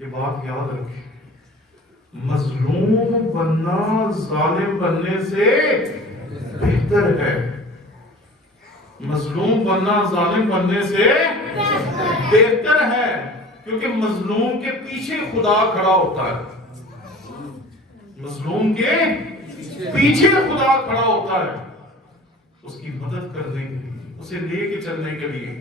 یہ بات یاد رکھیں، مظلوم بننا ظالم بننے سے بہتر ہے، مظلوم بننا ظالم بننے سے بہتر ہے، کیونکہ مظلوم کے پیچھے خدا کھڑا ہوتا ہے، مظلوم کے پیچھے خدا کھڑا ہوتا ہے اس کی مدد کرنے کے لیے، اسے لے کے چلنے کے لیے،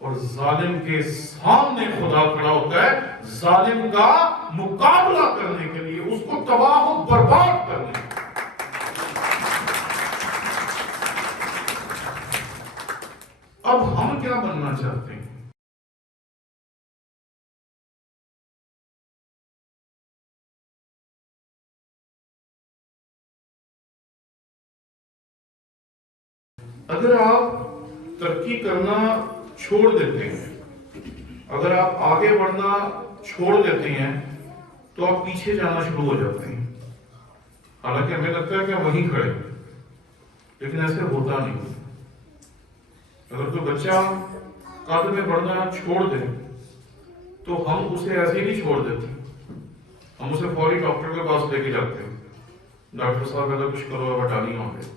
اور ظالم کے سامنے خدا کھڑا ہوتا ہے ظالم کا مقابلہ کرنے کے لیے، اس کو تباہ و برباد کرنے کے لیے۔ اب ہم کیا بننا چاہتے ہیں؟ اگر آپ ترقی کرنا چھوڑ دیتے ہیں، اگر آپ آگے بڑھنا چھوڑ دیتے ہیں تو آپ پیچھے جانا شروع ہو جاتے ہیں، حالانکہ ہمیں لگتا ہے کہ ہم وہیں کھڑے، لیکن ایسے ہوتا نہیں۔ اگر کوئی بچہ قد میں بڑھنا چھوڑ دے تو ہم اسے ایسے ہی نہیں چھوڑ دیتے، ہم اسے فوری ڈاکٹر کے پاس لے کے جاتے ہیں، ڈاکٹر صاحب اگر کچھ کرو ہٹا نہیں ہوتے۔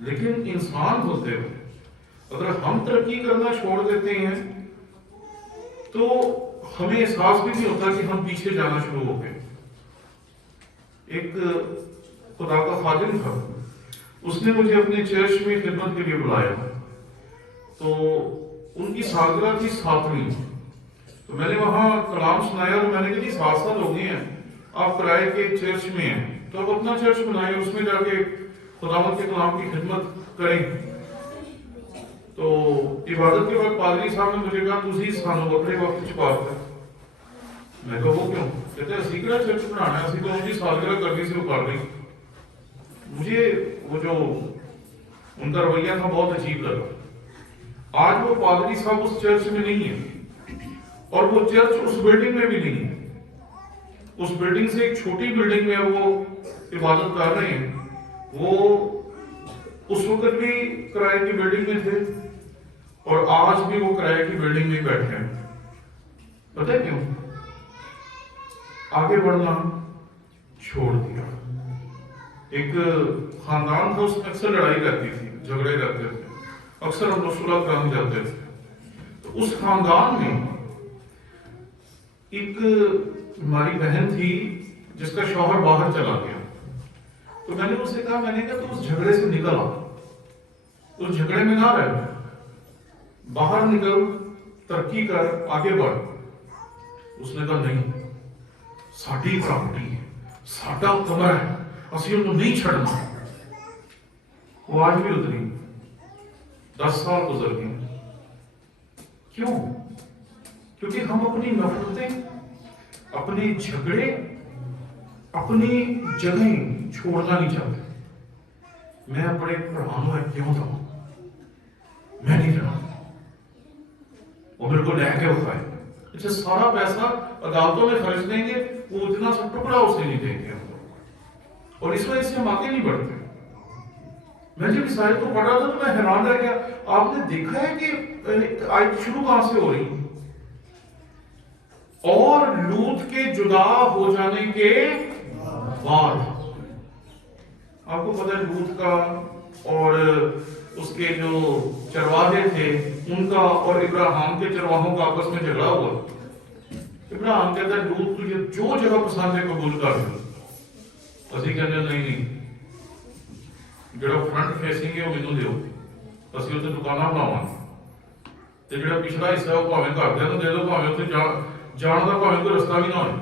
لیکن انسان ہوتے ہوئے اگر ہم ترقی کرنا چھوڑ دیتے ہیں تو ہمیں احساس بھی نہیں ہوتا کہ ہم پیچھے جانا شروع ہو گئے۔ ایک خدا کا خادم تھا، اس نے مجھے اپنے چرچ میں خدمت کے لیے بلایا، تو ان کی سالگرہ تھی 7ویں، تو میں نے وہاں کلام سنایا اور میں نے کہا 7 سال ہو گئے ہیں آپ کرائے کے چرچ میں ہیں، تو آپ اپنا چرچ بنائیں، اس میں جا کے خداوند کے کلام کی خدمت کریں۔ تو عبادت کے بعد پادری صاحب نے مجھے کہا تسی سانو بکرے وقت چھپا کر، میں کہا وہ کیوں؟ کہتے ہیں اسی کا چرچ بنانا ہے، اسی کو ان کی سالگرہ کرنی سے وہ کر رہی۔ مجھے وہ جو ان کا رویہ تھا بہت عجیب لگا۔ آج وہ پادری صاحب اس چرچ میں نہیں ہے، اور وہ چرچ اس بلڈنگ میں بھی نہیں ہے، اس بلڈنگ سے ایک چھوٹی بلڈنگ میں وہ عبادت کر رہے ہیں۔ وہ اس وقت بھی کرائے کی بلڈنگ میں تھے اور آج بھی وہ کرائے کی بلڈنگ میں بیٹھے ہیں۔ پتہ کیوں؟ آگے بڑھنا چھوڑ دیا۔ ایک خاندان تھا، اس میں اکثر لڑائی رہتی تھی، جھگڑے رہتے تھے، اکثر ہم لوگ صلح کرنے جاتے تھے۔ تو اس خاندان میں ایک ہماری بہن تھی جس کا شوہر باہر چلا گیا، تو میں نے اسے کہا، میں نے کہا تو اس جھگڑے سے نکل آ، اس جھگڑے میں نہ رہ، باہر نکل، ترقی کر، آگے بڑھ۔ اس نے کہا نہیں، ساڈی پراپرٹی ہے، ساڈا کمرہ ہے، اسی انہوں نہیں چھڑنا۔ وہ آج بھی اتری، 10 سال گزر گئے۔ کیوں؟ کیونکہ ہم اپنی نفرتیں، اپنے جھگڑے، اپنی جگہیں چھوڑنا نہیں چاہتے۔ میں اپنے پرہانوں ہے کیوں تھا، میں نہیں جانا، وہ میرے کو لے کے ہوتا ہے، اچھا سارا پیسہ عدالتوں میں خرچ دیں گے، وہ اتنا سا ٹکڑا اسے نہیں دیں گے، اور اس وجہ سے ہم آگے نہیں بڑھتے۔ میں جب اس آیت کو پڑھ رہا تھا تو میں حیران رہ گیا۔ آپ نے دیکھا ہے کہ آیت شروع کہاں سے ہو رہی؟ اور لوط کے جدا ہو جانے کے بعد۔ آپ کو پتہ ہے لوط کا اور اس کے جو چرواہے تھے ان کا اور ابراہیم کے چرواہوں کا آپس میں جھگڑا ہوا۔ ابراہیم کہتا ہے لوط تجھے جو جگہ پسند ہے قبول کر لو، اسی کہتے ہیں نہیں، جڑا فرنٹ فیسنگ ہے وہ مینوں دیو، اسی اتنے دکاناں بناواں، تے جڑا پچھلا حصہ ہے وہ بھاویں گھردیاں نوں دے دو، بھاویں اتنے جان دا بھاویں کوئی رستہ بھی نہ ہوئے۔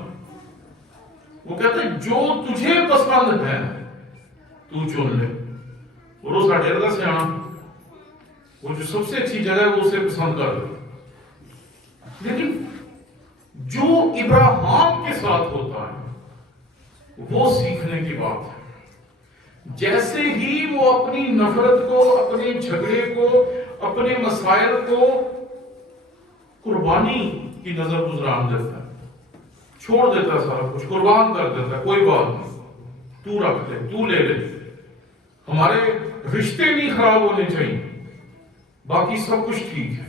وہ کہتے ہیں جو تجھے پسند ہے تو چن لے، اور وہ ساڈے ورگا سیاںا، وہ جو سب سے اچھی جگہ ہے وہ اسے پسند کر لے۔ لیکن جو ابراہیم کے ساتھ ہوتا ہے وہ سیکھنے کی بات ہے۔ جیسے ہی وہ اپنی نفرت کو، اپنے جھگڑے کو، اپنے مسائل کو قربانی کی نظر گزران دیتا ہے، چھوڑ دیتا ہے، سارا کچھ قربان کر دیتا ہے، کوئی بات نہیں، تو رکھ لے، تو لے لے، ہمارے رشتے نہیں خراب ہونے چاہیے، باقی سب کچھ ٹھیک ہے۔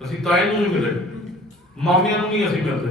ਅਸੀਂ ਤਾਏ ਨੂੰ ਨਹੀਂ ਮਿਲੇ, ਮਾਮਿਆਂ ਨੂੰ ਨਹੀਂ ਅਸੀਂ ਮਿਲਦੇ।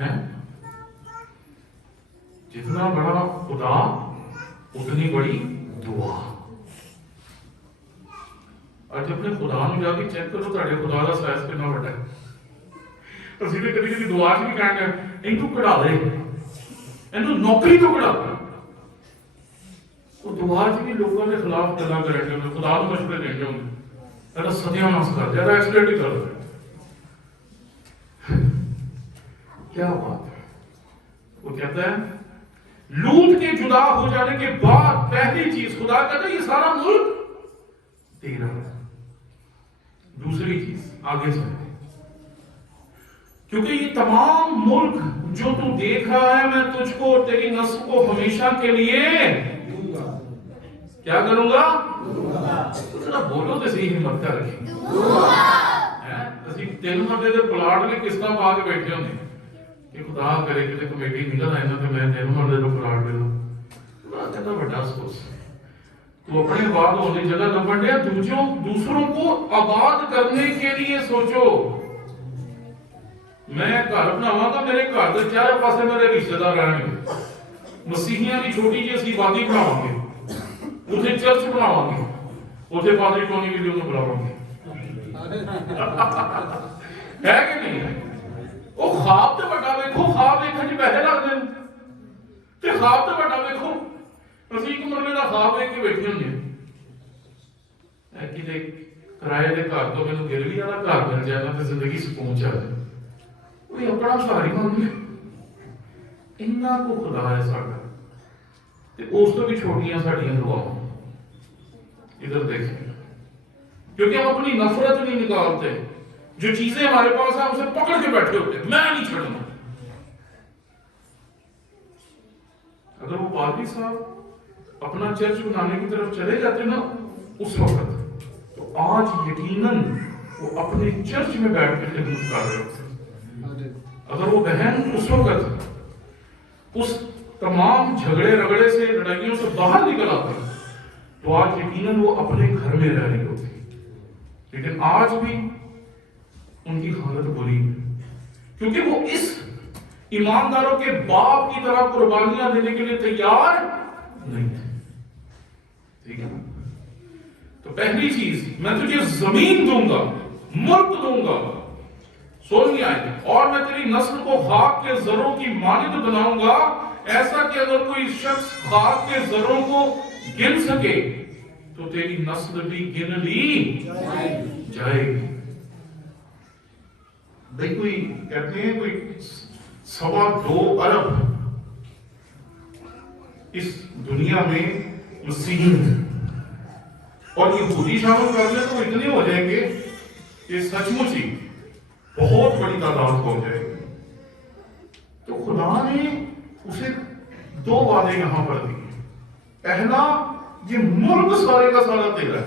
ہے؟ جتنا بڑا خدا اتنی بڑی دعا. اج اپنے خدا نو جا کے چیک کرو تہاڈے خدا دا سائز کتنا بڑا ہے. اسی تے کبھی کبھی دعا بھی کہنے اینو کڑا دے, اینو نوکری تو کڑا دے. وہ دعا بھی لوگوں کے خلاف گلا کریں گے, خدا کو مشورے دیں گے, اگر ستیہ ناس کر جائے ایکسیڈنٹ ہی کر دے. کیا بات ہے. وہ کہتا ہے لوط کے جدا ہو جانے کے بعد پہلی چیز خدا کہتا ہے یہ سارا ملک تیرا ہے. دوسری چیز آگے سے, کیونکہ یہ تمام ملک جو تو دیکھ رہا ہے میں تجھ کو اور تیری نسل کو ہمیشہ کے لیے کیا کروں گا. ذرا بولو تو صحیح ہمت کر رکھیں. اسی 3 مرلے دے پلاٹ میں کس طرح پا کے بیٹھے ہوندے کہ خدا کرے کہ کمیٹی نکل آئے نا تو میں 3 مرلے کا پلاٹ لے لوں. خدا کہتا بڑا افسوس, تو اپنے آباد ہونے جگہ لبن دیا, دوسروں کو آباد کرنے کے لیے سوچو. میں گھر بناواں گا, میرے گھر کے چارے پاسے میرے رشتے دار رہن گے, مسیحیاں کی چھوٹی جی اسی آبادی بناواں گے, اتنے چرچ بناواں گے, اتنے پادری ٹونی ویلیو کو بلاواں گے. ہے کہ نہیں ہے؟ وہ خواب تے بڑا ویکھو, خواب ویکھن چ پیسے لگدے نے تے خواب تے بڑا ویکھو. اسی ایک مرلے دا خواب ویکھ کے بیٹھے ہوندے ہیں کہ کرائے دے گھر تو مینوں گروی والا گھر مل جائے نا تے زندگی سکون چ آ جائے. کوئی اپنا گھر ہی مانگ لے. اتنا کو خدا ہے ساڈا, تے اس تو بھی چھوٹیاں ساڈیاں دعاواں. ادھر دیکھیں, کیونکہ ہم اپنی نفرت نہیں نکالتے. جو چیزیں ہمارے پاس ہیں اسے پکڑ کے بیٹھے ہوتے ہیں, میں نہیں چھوڑوں. اگر وہ پادری صاحب اپنا چرچ بنانے کی طرف چلے جاتے نا اس وقت, تو آج یقیناً وہ اپنے چرچ میں بیٹھ کے خدمت کر رہے ہوتے. اگر وہ بہن اس وقت اس تمام جھگڑے رگڑے سے, لڑائیوں سے باہر نکل آتی تو آج یقیناً وہ اپنے گھر میں رہ رہی ہوتی. لیکن آج بھی ان کی حالت بری ہے, کیونکہ وہ اس ایمانداروں کے باپ کی طرح قربانیاں دینے کے لیے تیار نہیں تھے. ٹھیک ہے, تو پہلی چیز میں تجھے زمین دوں گا, ملک دوں گا, سونی آئے, اور میں تیری نسل کو خاک کے ذروں کی مانند بناؤں گا, ایسا کہ اگر کوئی شخص خاک کے ذروں کو گن سکے تو تیری نسل بھی گن لی جائے گی. بھئی کوئی کہتے ہیں کوئی 2.25 ارب اس دنیا میں مسیحی ہیں, اور یہودی شامل کر لیں تو اتنے ہو جائیں گے کہ سچ مچ ہی بہت بڑی تعداد ہو جائے گی. تو خدا نے اسے 2 وعدے یہاں پر دیے. پہلا, یہ ملک سارے کا سارا تیرا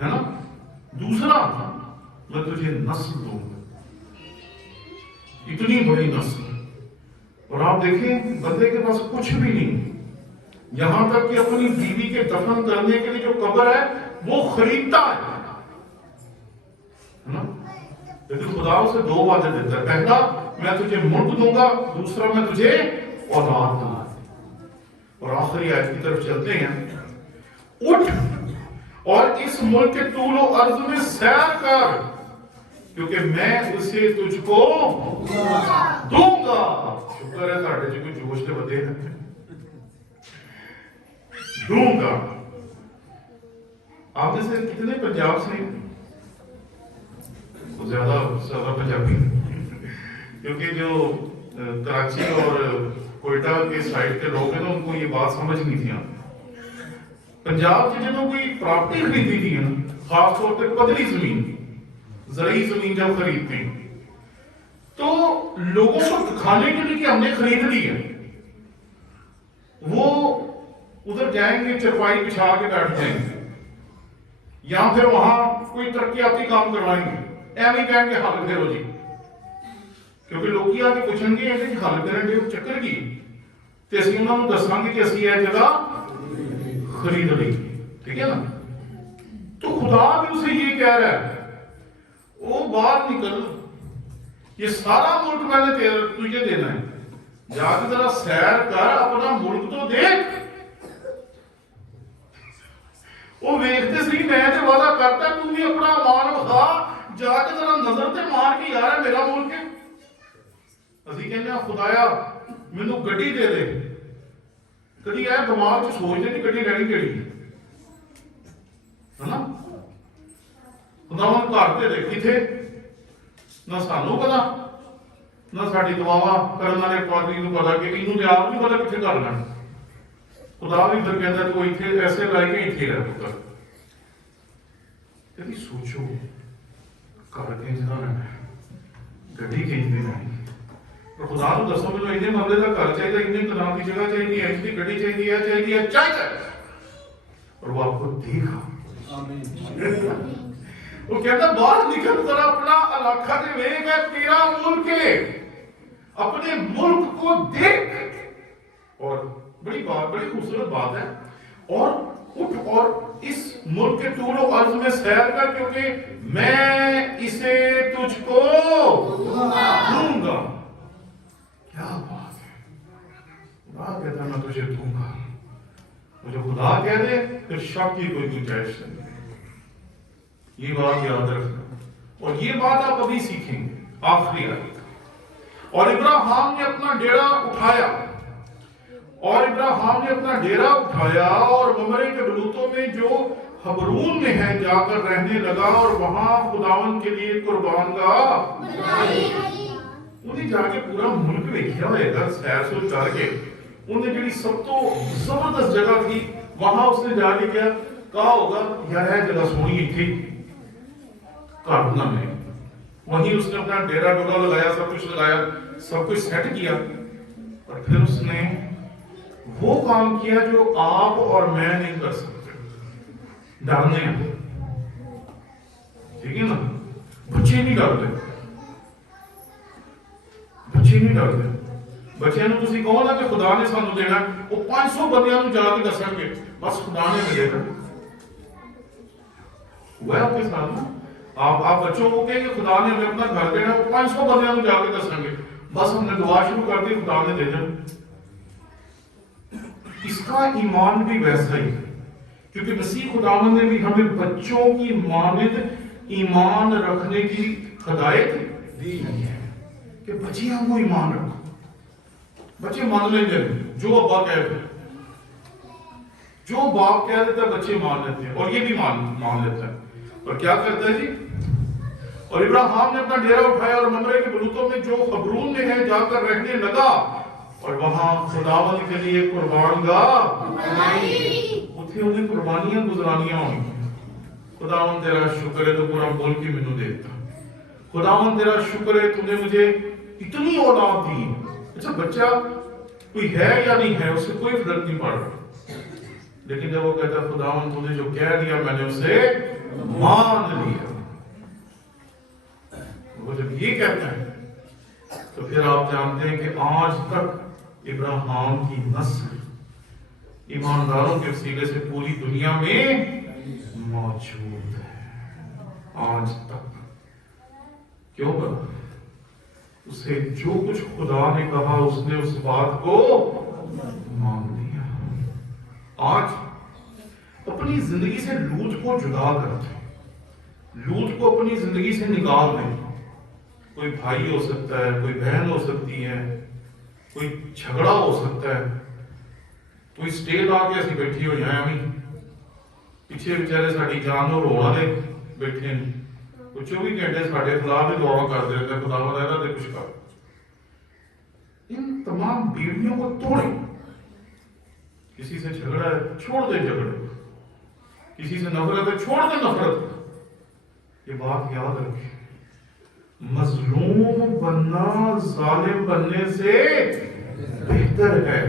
ہے نا. دوسرا, میں تجھے نسل دوں گا, اتنی بڑی نسل. اور آپ دیکھیں بندے کے پاس کچھ بھی نہیں, یہاں تک کہ اپنی بیوی کے دفن کرنے کے لیے جو قبر ہے وہ خریدتا ہے نا. لیکن خدا اسے 2 وعدے دیتا ہے. پہلا, میں تجھے ملک دوں گا. دوسرا, میں تجھے اولاد دوں گا. اور آخری آیت کی طرف چلتے ہیں. اٹھ اور اس ملک کے طول و عرض میں سیر کر, کیونکہ میں اسے تجھ کو دوں گا. شکر ہے ساڑھے جو کوئی جوش نے بدے ہیں. دوں گا. آپ میں سے کتنے پنجاب سے, زیادہ پنجابی, کیونکہ جو کراچی اور کوئٹہ کے سائڈ کے لوگ ہیں نا ان کو یہ بات سمجھ نہیں تھی. پنجاب سے جب کوئی پراپرٹی خریدی تھی نا, خاص طور پہ پدری زمین, زرعی زمین جب خریدتے ہیں تو لوگوں کو دکھانے کے لیے کہ ہم نے خرید لی ہے, وہ ادھر جائیں گے چرپائی بچھا کے بیٹھ جائیں گے, یا پھر وہاں کوئی ترقیاتی کام کروائیں گے, ایویں کہیں گے حل کرو جی. کیونکہ لوگ آ کے پوچھیں گے کہ حل کریں گے چکر کی, تو اسی انہوں نے دساں گے کہ اسی یہ جگہ خرید لی. ٹھیک ہے نا. تو خدا بھی اسے یہ کہہ رہا ہے, وہ باہر نکل, یہ سارا ملک میں نے تجھے دینا ہے، جا کے ذرا سیر کر، اپنا ملک تو دیکھ۔ وہ ویکھتے سی میں تے وعدہ کرتا تو بھی اپنا امان وکھا، جا کے ذرا نظر تے مار کے یار میرا ملک ہے۔ اسی کہنے ہیں خدایا مینوں گڈی دے دے، کدی اے دماغ چ سوچ دے نہیں گڈی لینی کیڑی ہے نا؟ خداوند گھر تے دے کتھے، نہ سانوں پتا نہ ساڈی دعاواں کرن والے پادری نوں پتا کہ اینوں تے آپ نہیں پتا کتھے کر لینا۔ خدا بھی پھر کہتا ہے تو اتنے ایسے لائے کے اتنے رہ پتر، کبھی سوچو کر کے جنا رہنا ہے، گڈی کہیں بھی نہیں، اور خدا کو دسو مجھے اتنے مرلے کا گھر چاہیے، اتنے کلام کی جگہ چاہیے، ایسی گڈی چاہیے چاہیے، اور وہ آپ کو دیکھا۔ وہ کہتا باہر نکل ذرا اپنا علاقہ دے ویگ ہے، تیرا ملک ہے، اپنے ملک کو دیکھ۔ اور بڑی بات، بڑی خوبصورت بات ہے، اور اٹھ اور اس ملک کے طول و عرض میں سیر کر، کیونکہ میں اسے تجھ کو دوں گا۔ کیا بات ہے، خدا کہتا ہے میں تجھے دوں گا۔ مجھے خدا کہہ دے پھر شک کی کوئی گنجائش نہیں۔ یہ بات یاد رکھنا، اور یہ بات آپ ابھی سیکھیں گے۔ آخری آیت، اور ابراہیم نے اپنا ڈیرا اٹھایا، اور ممرے کے بلوتوں میں جو حبرون میں ہے جا کر رہنے لگا، اور وہاں خداوند کے لیے قربان گاہ انہیں جا کے پورا ملک دیکھا ہوئے گا، سیر سور کر کے انہیں جڑی سب تو زبردست جگہ تھی وہاں اس نے جا کے کیا کہا ہوگا، یار ہے جگہ سونی تھی کارنا میں، وہیں اس نے اپنا ڈیرا ڈولا لگایا، سب کچھ لگایا، سب کچھ سیٹ کیا، اور پھر اس نے وہ کام کیا جو آپ اور میں نہیں کر سکتے، ڈرنے ہیں، ٹھیک ہے نا؟ بچے نہیں ڈرتے، بچے نو تسی کہو نا کہ خدا نے سانو دینا، وہ 500 بندیاں نو جا کے دسن گے بس خدا نے ملے گا۔ ہوا ہے آپ کے ساتھ نا؟ آپ بچوں کو کہیں کہ خدا نے ہمیں اپنا گھر دینا، وہ 500 بندیاں نو جا کے دسن گے بس ہم نے دعا شروع کر دی خدا نے دے دینا۔ اس کا ایمان بھی ویسا ہی ہے، کیونکہ مسیح خداوند نے بھی ہمیں بچوں کی مانند ایمان رکھنے کی ہدایت دی ہے کہ بچیاں کو ایمان رکھو۔ بچے مان لیں گے جو ابا کہتے ہیں، جو باپ کہہ دیتا ہے بچے مان لیتے ہیں، اور یہ بھی مان لیتا ہے۔ اور کیا کرتا ہے جی؟ اور ابراہیم نے اپنا ڈیرا اٹھایا اور ممرے کے بلوتوں میں جو حبرون میں ہے جا کر رہنے لگا، اور وہاں خداوند کے لیے قربان گاہ اتھے انہیں قربانیاں گزرانیاں ہوئی۔ خداوند تیرا شکر ہے تو پورا ملک ہی مینوں دیتا، خداوند تیرا شکر ہے تو نے مجھے اتنی اولاد دی۔ اچھا بچہ کوئی ہے یا نہیں ہے اس سے کوئی فرق نہیں پڑ رہا، لیکن جب وہ کہتا ہے خداوند تو نے جو کہہ دیا میں نے اسے مان لیا، وہ جب یہ کہتا ہے تو پھر آپ جانتے ہیں کہ آج تک ابراہیم کی نسل ایمانداروں کے وسیلے سے پوری دنیا میں موجود ہے آج تک۔ کیوں بنا؟ اسے جو کچھ خدا نے کہا اس نے اس بات کو مان لیا۔ آج اپنی زندگی سے لوط کو جدا کرتے، لوط کو اپنی زندگی سے نکال دیں۔ کوئی بھائی ہو سکتا ہے، کوئی بہن ہو سکتی ہے، کوئی جھگڑا ہو سکتا ہے، کوئی سٹیل آ کے ایسی بیٹھی ہو جائیں، ہمیں پیچھے بیچارے ساڑی جان اور روڑا دے بیٹھے ہیں، وہ 24 گھنٹے ساڑھے خلاف ہی دعا کر دے رہتے ہیں، خدا بتائے دے کچھ کر۔ ان تمام بیڑیوں کو توڑیں۔ کسی سے جھگڑا ہے چھوڑ دیں جھگڑے، کسی سے نفرت ہے چھوڑ دیں نفرت۔ یہ بات یاد رکھیں، مظلوم بننا ظالم بننے سے بہتر ہے،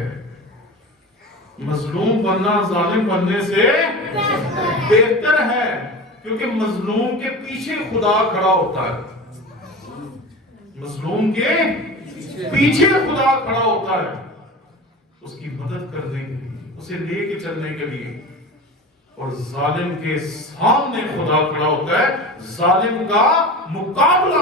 مظلوم بننا ظالم بننے سے بہتر ہے، کیونکہ مظلوم کے پیچھے خدا کھڑا ہوتا ہے، مظلوم کے پیچھے خدا کھڑا ہوتا ہے اس کی مدد کرنے کے لیے، اسے لے کے چلنے کے لیے، اور ظالم کے سامنے خدا کھڑا ہوتا ہے ظالم کا مقابلہ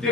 ਤੇ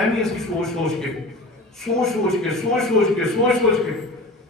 ਐਵੇਂ ਅਸੀਂ ਸੋਚ ਸੋਚ ਕੇ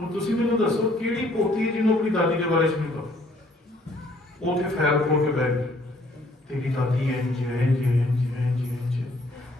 ਹੁਣ ਤੁਸੀਂ ਮੈਨੂੰ ਦੱਸੋ ਕਿਹੜੀ ਪੋਤੀ ਹੈ ਜਿਹਨੂੰ ਆਪਣੀ ਦਾਦੀ ਦੇ ਬਾਰੇ ਚ ਨਹੀਂ ਪਤਾ? ਉਹ ਤੇ ਫੈਲ ਖੋਲ ਕੇ ਬੈਠ ਗਈ, ਤੇਰੀ ਦਾਦੀ ਇੰਜ ਇੰਜ।